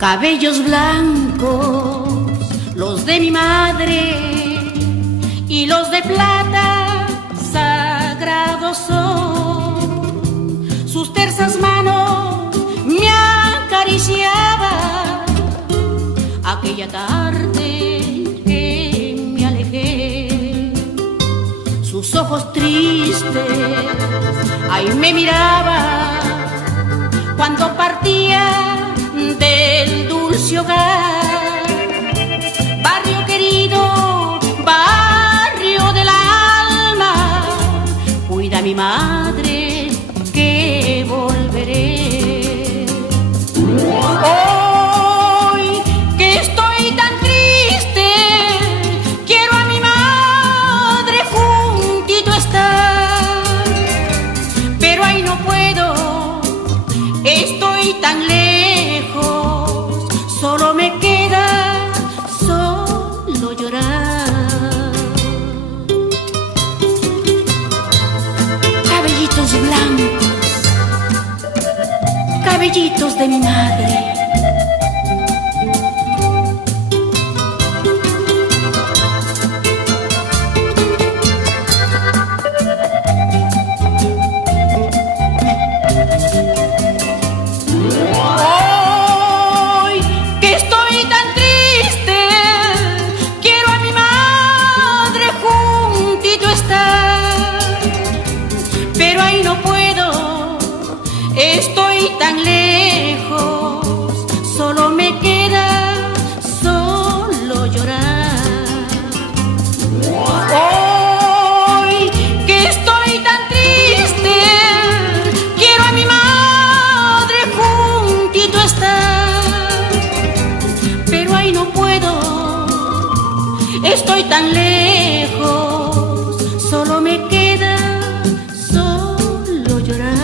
Cabellos blancos, los de mi madre, y los de plata sagrados son. Sus tersas manos me acariciaban aquella tarde que me alejé. Sus ojos tristes ahí me miraban cuando partía del dulce hogar. Barrio querido, barrio del alma, cuida a mi madre que volveré. Hoy que estoy tan triste, quiero a mi madre juntito estar, pero ahí no puedo, estoy tan lejos, solo me queda solo llorar. Cabellitos blancos, cabellitos de mi madre. Estoy tan lejos, solo me queda solo llorar. Hoy que estoy tan triste, quiero a mi madre juntito estar, pero ahí no puedo, estoy tan lejos, solo me queda solo llorar.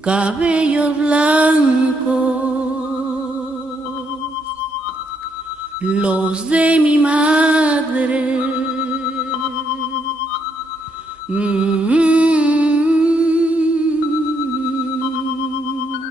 Cabellos blancos, los de mi madre.